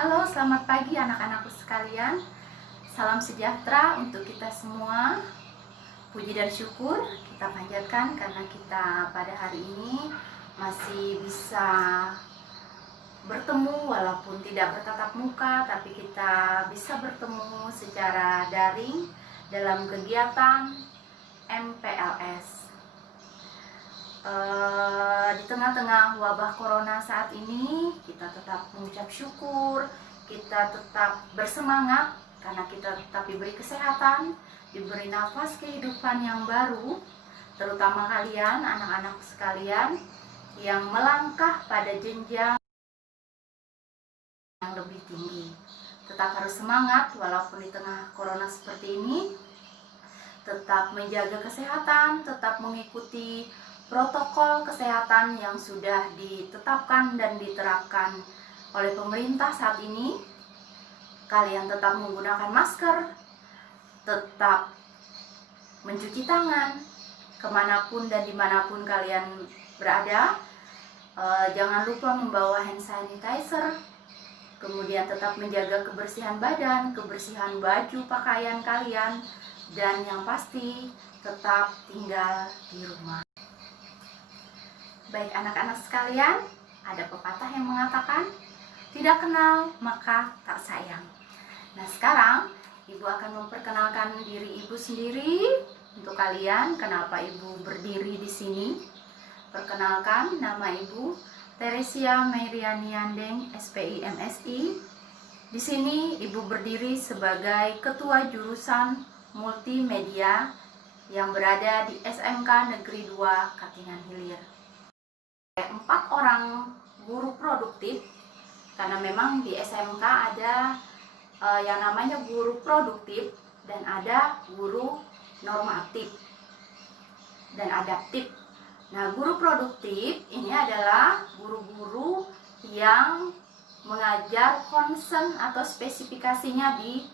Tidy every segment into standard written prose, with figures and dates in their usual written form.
Halo, selamat pagi anak-anakku sekalian. Salam sejahtera untuk kita semua. Puji dan syukur kita panjatkan karena kita pada hari ini masih bisa bertemu walaupun tidak bertatap muka, tapi kita bisa bertemu secara daring dalam kegiatan MPLS. Di tengah-tengah wabah corona saat ini, kita tetap mengucap syukur, kita tetap bersemangat karena kita tetap diberi kesehatan, diberi nafas kehidupan yang baru, terutama kalian, anak-anak sekalian yang melangkah pada jenjang yang lebih tinggi. Tetap harus semangat walaupun di tengah corona seperti ini, tetap menjaga kesehatan, tetap mengikuti protokol kesehatan yang sudah ditetapkan dan diterapkan oleh pemerintah saat ini. Kalian tetap menggunakan masker, tetap mencuci tangan kemanapun dan dimanapun kalian berada. Jangan lupa membawa hand sanitizer, kemudian tetap menjaga kebersihan badan, kebersihan baju pakaian kalian, dan yang pasti tetap tinggal di rumah. Baik anak-anak sekalian, ada pepatah yang mengatakan, tidak kenal maka tak sayang. Nah sekarang, Ibu akan memperkenalkan diri Ibu sendiri untuk kalian. Kenapa Ibu berdiri di sini? Perkenalkan, nama Ibu Teresia Meriani Yandeng, SPI MSI. Di sini Ibu berdiri sebagai Ketua Jurusan Multimedia yang berada di SMK Negeri 2 Katingan Hilir. 4 orang guru produktif, karena memang di SMK ada yang namanya guru produktif dan ada guru normatif dan adaptif. Nah, guru produktif ini adalah guru-guru yang mengajar concern atau spesifikasinya di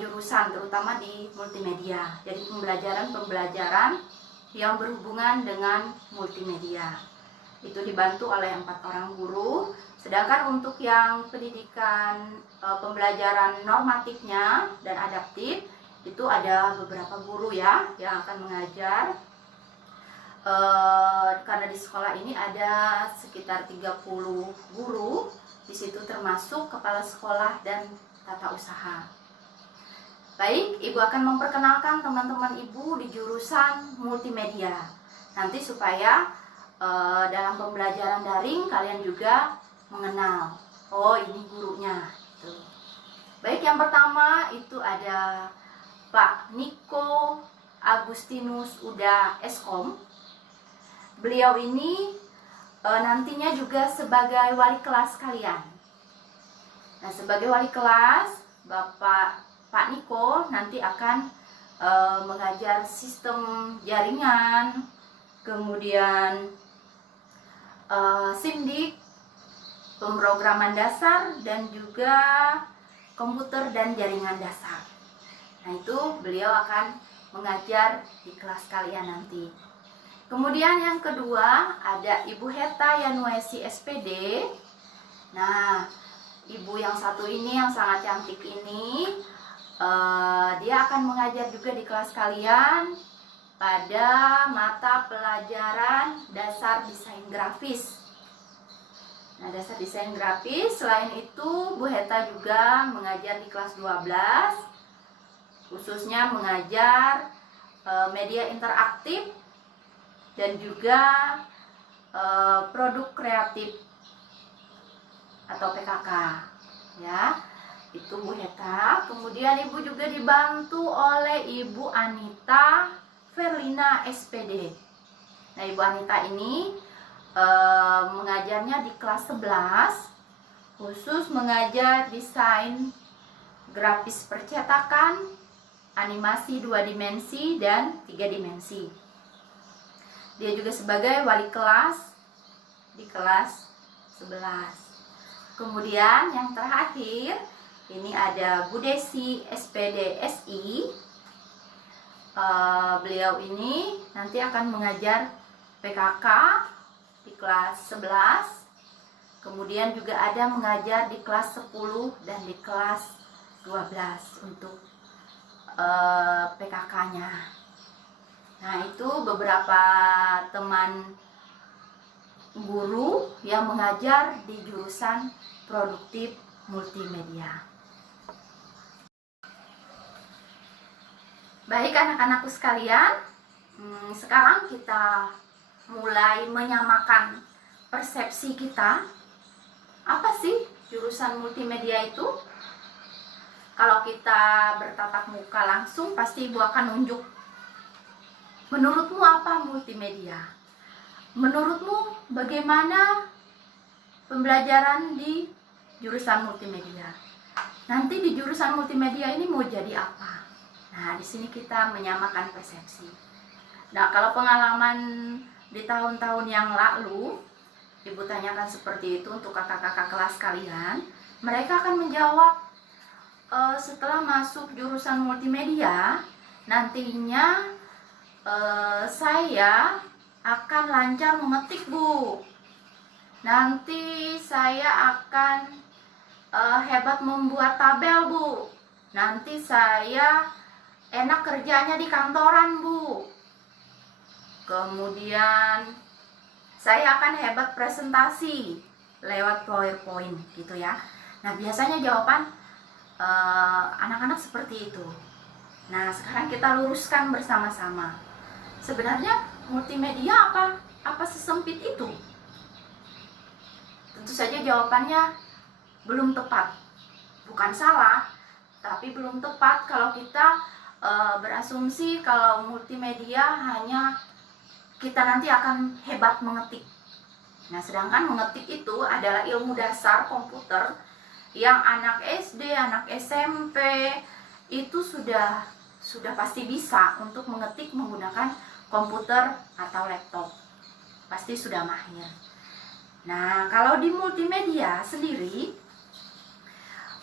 jurusan, terutama di multimedia. Jadi pembelajaran yang berhubungan dengan multimedia. Itu dibantu oleh 4 orang guru. Sedangkan untuk yang pendidikan pembelajaran normatifnya dan adaptif, itu ada beberapa guru ya yang akan mengajar. Karena di sekolah ini ada sekitar 30 guru, di situ termasuk kepala sekolah dan tata usaha. Baik, Ibu akan memperkenalkan teman-teman Ibu di jurusan multimedia. Nanti supaya dalam pembelajaran daring kalian juga mengenal, oh ini gurunya gitu. Baik, yang pertama itu ada Pak Niko Agustinus Uda Eskom. Beliau ini nantinya juga sebagai wali kelas kalian. Nah, sebagai wali kelas, Pak Niko nanti akan mengajar sistem jaringan, kemudian SIMDIK, pemrograman dasar, dan juga komputer dan jaringan dasar. Nah, itu beliau akan mengajar di kelas kalian nanti. Kemudian yang kedua ada Ibu Heta Yanuesi SPD. Nah, ibu yang satu ini yang sangat cantik ini, dia akan mengajar juga di kelas kalian pada mata pelajaran dasar desain grafis. Nah, dasar desain grafis. Selain itu, Bu Heta juga mengajar di kelas 12, khususnya mengajar media interaktif dan juga produk kreatif atau PKK ya. Itu Bu Heta. Kemudian Ibu juga dibantu oleh Ibu Anita Verlina SPD. Nah, Ibu Anita ini mengajarnya di kelas 11, khusus mengajar desain grafis percetakan, animasi 2 dimensi dan 3 dimensi. Dia juga sebagai wali kelas di kelas 11. Kemudian yang terakhir ini ada Bu Desi SPD SI. Beliau ini nanti akan mengajar PKK di kelas 11, kemudian Kemudian juga ada mengajar di kelas 10 dan di kelas 12 untuk PKK-nya. Nah, itu beberapa teman guru yang mengajar di jurusan produktif multimedia. Baik anak-anakku sekalian, sekarang kita mulai menyamakan persepsi kita. Apa sih jurusan multimedia itu? Kalau kita bertatap muka langsung, pasti Ibu akan nunjuk. Menurutmu apa multimedia? Menurutmu bagaimana pembelajaran di jurusan multimedia? Nanti di jurusan multimedia ini mau jadi apa? Nah, di sini kita menyamakan persepsi. Nah, kalau pengalaman di tahun-tahun yang lalu, Ibu tanyakan seperti itu untuk kakak-kakak kelas kalian, mereka akan menjawab, setelah masuk jurusan multimedia, nantinya saya akan lancar mengetik, Bu. Nanti saya akan hebat membuat tabel, Bu. Nanti saya enak kerjanya di kantoran, Bu. Kemudian saya akan hebat presentasi lewat PowerPoint gitu ya. Nah, biasanya jawaban anak-anak seperti itu. Nah, sekarang kita luruskan bersama-sama. Sebenarnya multimedia apa? Apa sesempit itu? Tentu saja jawabannya belum tepat. Bukan salah, tapi belum tepat kalau kita berasumsi kalau multimedia hanya kita nanti akan hebat mengetik. Nah, sedangkan mengetik itu adalah ilmu dasar komputer yang anak SD, anak SMP itu sudah pasti bisa untuk mengetik menggunakan komputer atau laptop. Pasti sudah mahir. Nah, kalau di multimedia sendiri,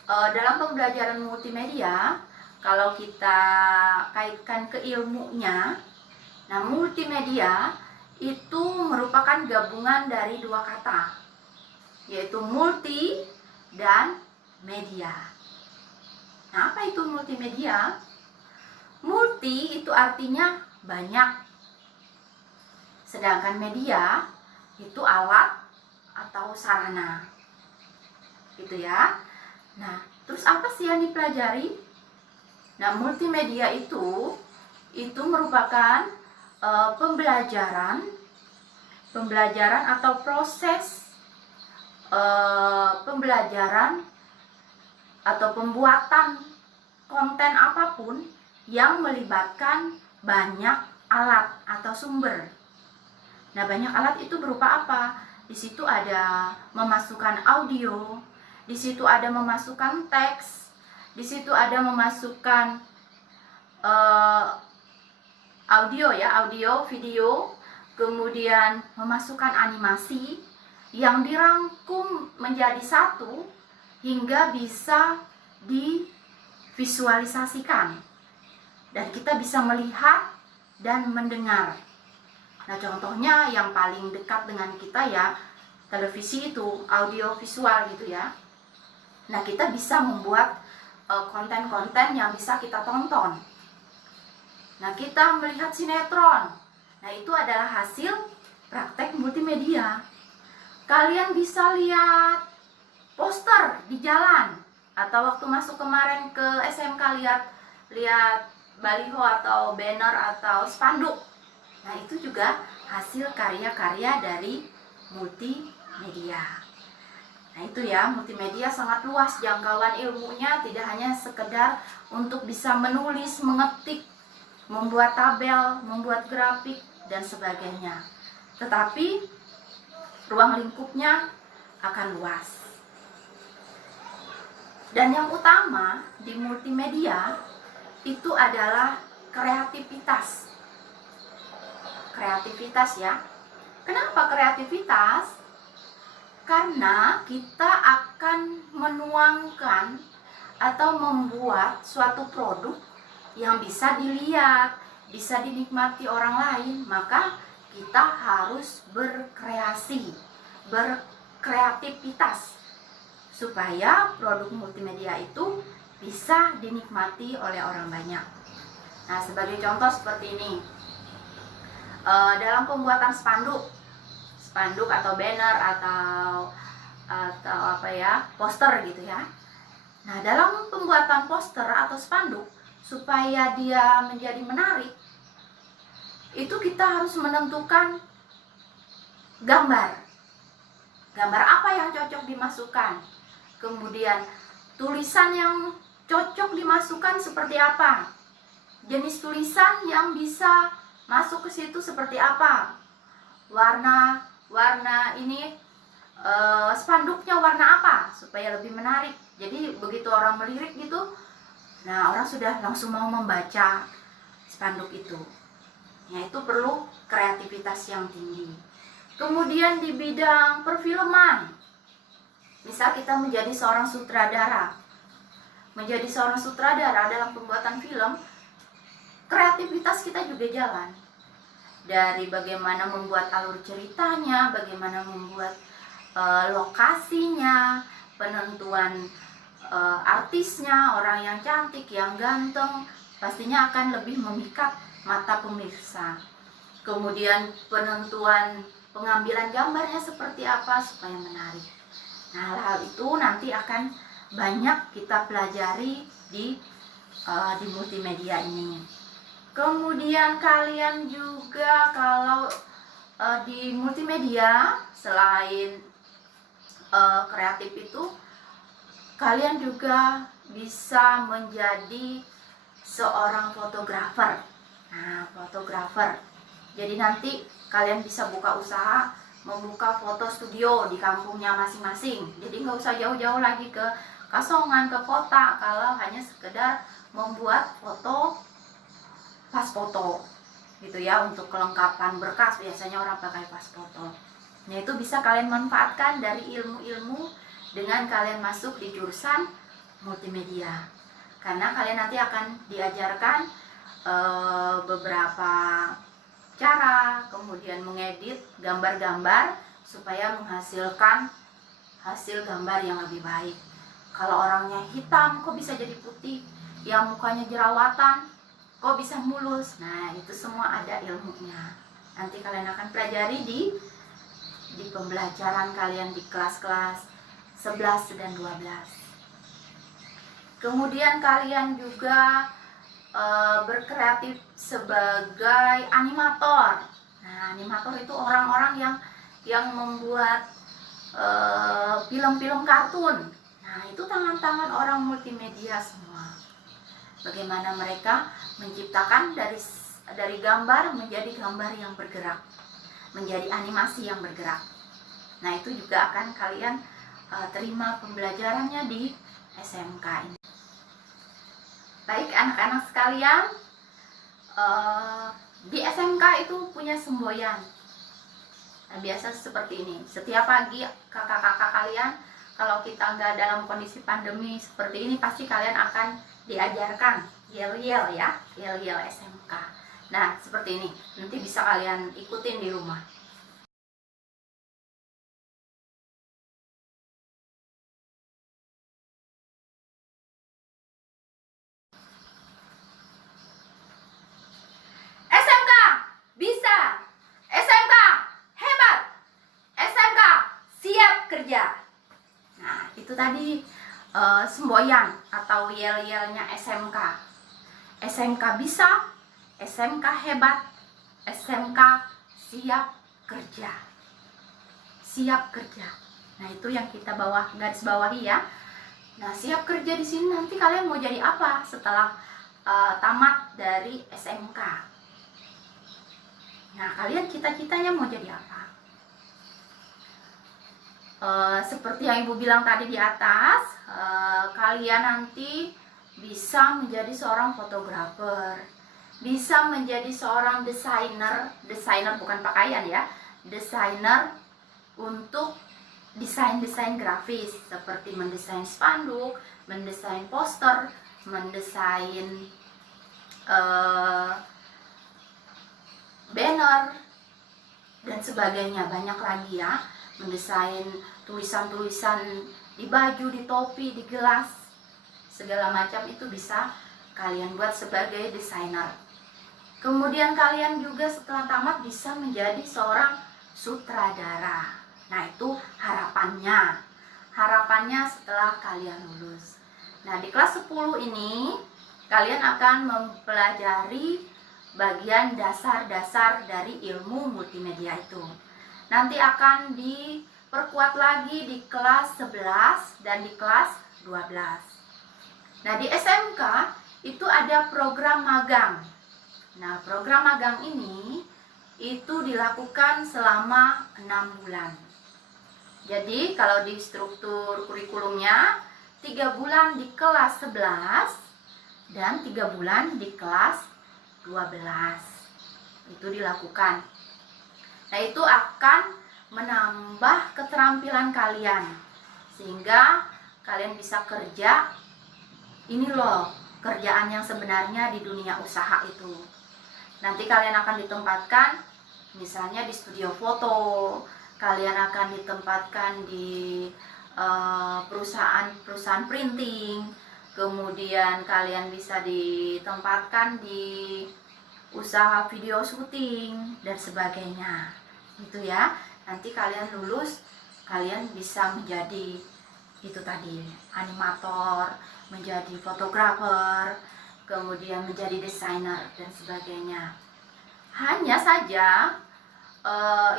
dalam pembelajaran multimedia, kalau kita kaitkan ke ilmunya, nah multimedia itu merupakan gabungan dari dua kata, yaitu multi dan media. Nah, apa itu multimedia? Multi itu artinya banyak, sedangkan media itu alat atau sarana, gitu ya. Nah, terus apa sih yang dipelajari? Nah, multimedia itu merupakan pembelajaran atau proses pembelajaran atau pembuatan konten apapun yang melibatkan banyak alat atau sumber. Nah, banyak alat itu berupa apa? Di situ ada memasukkan audio, di situ ada memasukkan teks, di situ ada memasukkan audio, video, kemudian memasukkan animasi yang dirangkum menjadi satu hingga bisa divisualisasikan dan kita bisa melihat dan mendengar. Nah, contohnya yang paling dekat dengan kita ya televisi itu audio visual gitu ya. Nah, kita bisa membuat konten-konten yang bisa kita tonton. Nah, kita melihat sinetron. Nah, itu adalah hasil praktek multimedia. Kalian bisa lihat poster di jalan, atau waktu masuk kemarin ke SMK lihat baliho atau banner atau spanduk. Nah, itu juga hasil karya-karya dari multimedia. Nah, itu ya, multimedia sangat luas jangkauan ilmunya, tidak hanya sekedar untuk bisa menulis, mengetik, membuat tabel, membuat grafik dan sebagainya, tetapi ruang lingkupnya akan luas. Dan yang utama di multimedia itu adalah kreativitas. Kreativitas ya. Kenapa kreativitas? Karena kita akan menuangkan atau membuat suatu produk yang bisa dilihat, bisa dinikmati orang lain, maka kita harus berkreasi, kreativitas supaya produk multimedia itu bisa dinikmati oleh orang banyak. Nah, sebagai contoh seperti ini, dalam pembuatan spanduk atau banner atau apa ya, poster gitu ya. Nah, dalam pembuatan poster atau spanduk supaya dia menjadi menarik, itu kita harus menentukan gambar apa yang cocok dimasukkan, kemudian tulisan yang cocok dimasukkan seperti apa, jenis tulisan yang bisa masuk ke situ seperti apa, warna ini spanduknya warna apa supaya lebih menarik. Jadi begitu orang melirik gitu, nah orang sudah langsung mau membaca spanduk itu. Ya, itu perlu kreativitas yang tinggi. Kemudian di bidang perfilman, misal kita menjadi seorang sutradara. Menjadi seorang sutradara dalam pembuatan film, kreativitas kita juga jalan. Dari bagaimana membuat alur ceritanya, bagaimana membuat lokasinya, penentuan artisnya, orang yang cantik, yang ganteng, pastinya akan lebih memikat mata pemirsa. Kemudian penentuan pengambilan gambarnya seperti apa supaya menarik. Nah, hal itu nanti akan banyak kita pelajari di multimedia ini. Kemudian kalian juga kalau di multimedia selain kreatif itu, kalian juga bisa menjadi seorang fotografer. Nah, fotografer. Jadi nanti kalian bisa buka usaha, membuka foto studio di kampungnya masing-masing. Jadi nggak usah jauh-jauh lagi ke Kasongan, ke kota, kalau hanya sekedar membuat foto, pas foto gitu ya, untuk kelengkapan berkas. Biasanya orang pakai pas foto. Nah, itu bisa kalian manfaatkan dari ilmu-ilmu dengan kalian masuk di jurusan multimedia. Karena kalian nanti akan diajarkan beberapa cara, kemudian mengedit gambar-gambar supaya menghasilkan hasil gambar yang lebih baik. Kalau orangnya hitam, kok bisa jadi putih? Yang mukanya jerawatan, kok bisa mulus? Nah, itu semua ada ilmunya. Nanti kalian akan pelajari di pembelajaran kalian di kelas-kelas 11 dan 12. Kemudian kalian juga berkreatif sebagai animator. Nah, animator itu orang-orang yang membuat film-film kartun. Nah, itu tangan-tangan orang multimedia semua. Bagaimana mereka menciptakan dari gambar menjadi gambar yang bergerak, menjadi animasi yang bergerak. Nah, itu juga akan kalian terima pembelajarannya di SMK ini. Baik anak-anak sekalian, di SMK itu punya semboyan. Nah, biasa seperti ini. Setiap pagi kakak-kakak kalian, kalau kita nggak dalam kondisi pandemi seperti ini, pasti kalian akan diajarkan yel-yel ya, yel-yel SMK. Nah, seperti ini. Nanti bisa kalian ikutin di rumah. SMK bisa, SMK hebat, SMK siap kerja. Nah, itu tadi semboyan atau yel-yelnya SMK. SMK bisa, SMK hebat, SMK siap kerja. Siap kerja. Nah, itu yang kita garis bawahi ya. Nah, siap kerja di sini nanti kalian mau jadi apa setelah tamat dari SMK? Nah, kalian cita-citanya mau jadi apa? Seperti yang Ibu bilang tadi di atas, kalian nanti bisa menjadi seorang fotografer, bisa menjadi seorang desainer bukan pakaian ya, desainer untuk desain-desain grafis seperti mendesain spanduk, mendesain poster, mendesain banner dan sebagainya, banyak lagi ya. mendesain tulisan-tulisan di baju, di topi, di gelas, segala macam itu bisa kalian buat sebagai desainer. Kemudian kalian juga setelah tamat bisa menjadi seorang sutradara. Nah, itu harapannya. Harapannya setelah kalian lulus. Nah, di kelas 10 ini kalian akan mempelajari bagian dasar-dasar dari ilmu multimedia itu. Nanti akan diperkuat lagi di kelas 11 dan di kelas 12. Nah, di SMK itu ada program magang. Nah, program magang ini itu dilakukan selama 6 bulan. Jadi, kalau di struktur kurikulumnya 3 bulan di kelas 11 dan 3 bulan di kelas 12. Itu dilakukan. Nah, itu akan menambah keterampilan kalian sehingga kalian bisa kerja. Ini loh kerjaan yang sebenarnya di dunia usaha itu. Nanti kalian akan ditempatkan misalnya di studio foto, kalian akan ditempatkan di perusahaan printing, kemudian kalian bisa ditempatkan di usaha video syuting dan sebagainya. Gitu ya. Nanti kalian lulus, kalian bisa menjadi itu tadi, animator, menjadi fotografer, kemudian menjadi desainer dan sebagainya. Hanya saja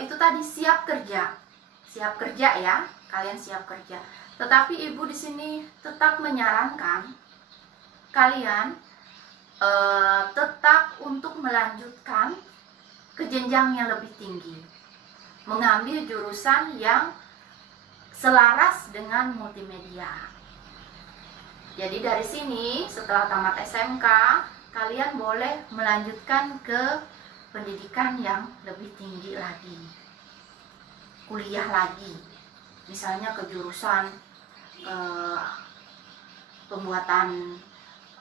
itu tadi siap kerja ya, kalian siap kerja. Tetapi ibu di sini tetap menyarankan kalian tetap untuk melanjutkan ke jenjang yang lebih tinggi, mengambil jurusan yang selaras dengan multimedia. Jadi dari sini setelah tamat SMK kalian boleh melanjutkan ke pendidikan yang lebih tinggi lagi, kuliah lagi, misalnya ke jurusan pembuatan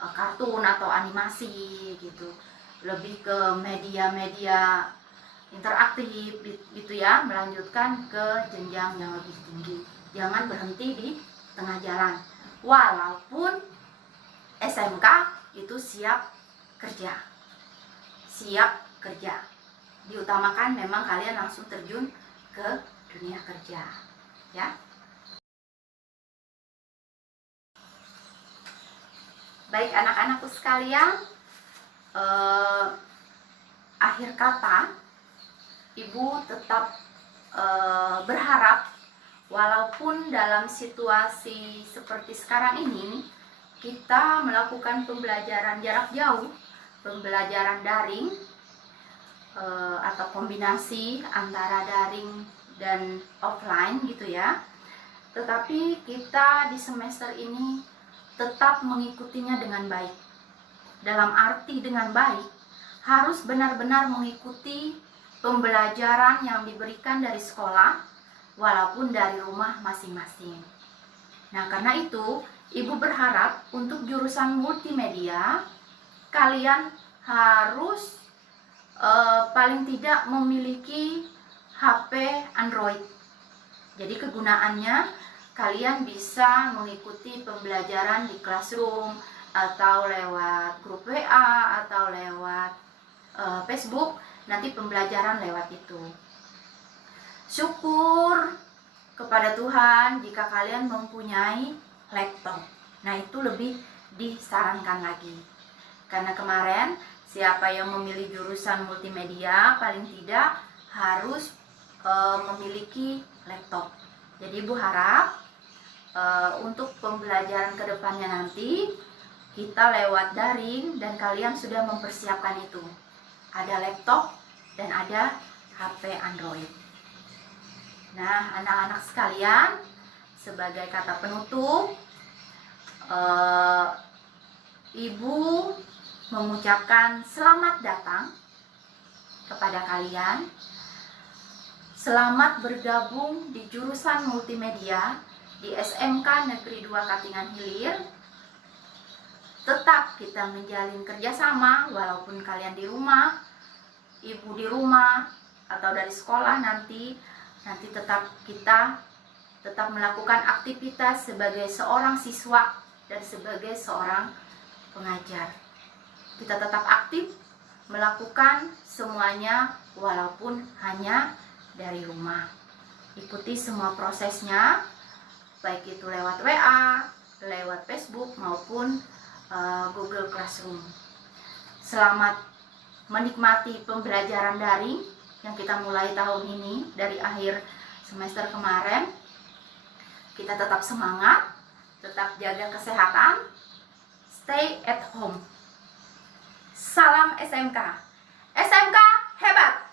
kartun atau animasi gitu, lebih ke media-media interaktif gitu ya, melanjutkan ke jenjang yang lebih tinggi. Jangan berhenti di tengah jalan. Walaupun SMK itu siap kerja. Diutamakan memang kalian langsung terjun ke dunia kerja, ya. Baik anak-anakku sekalian, akhir kata ibu tetap berharap walaupun dalam situasi seperti sekarang ini kita melakukan pembelajaran jarak jauh, pembelajaran daring atau kombinasi antara daring dan offline gitu ya. Tetapi kita di semester ini tetap mengikutinya dengan baik. Dalam arti dengan baik, harus benar-benar mengikuti pembelajaran yang diberikan dari sekolah, walaupun dari rumah masing-masing. Nah, karena itu, ibu berharap untuk jurusan multimedia, kalian harus paling tidak memiliki HP Android. Jadi kegunaannya kalian bisa mengikuti pembelajaran di classroom atau lewat grup WA atau lewat Facebook, nanti pembelajaran lewat itu. Syukur kepada Tuhan jika kalian mempunyai laptop. Nah, itu lebih disarankan lagi. Karena kemarin siapa yang memilih jurusan multimedia paling tidak harus memiliki laptop. Jadi ibu harap untuk pembelajaran kedepannya nanti kita lewat daring dan kalian sudah mempersiapkan itu. Ada laptop dan ada HP Android. Nah, anak-anak sekalian, sebagai kata penutup, ibu mengucapkan selamat datang kepada kalian. Selamat bergabung di jurusan multimedia di SMK Negeri 2 Katingan Hilir. Tetap kita menjalin kerjasama walaupun kalian di rumah, ibu di rumah, atau dari sekolah nanti nanti kita tetap melakukan aktivitas sebagai seorang siswa dan sebagai seorang pengajar. Kita tetap aktif melakukan semuanya walaupun hanya dari rumah. Ikuti semua prosesnya, baik itu lewat WA, lewat Facebook maupun Google Classroom. Selamat menikmati pembelajaran daring yang kita mulai tahun ini dari akhir semester kemarin. Kita tetap semangat, tetap jaga kesehatan, stay at home. Salam SMK. SMK hebat!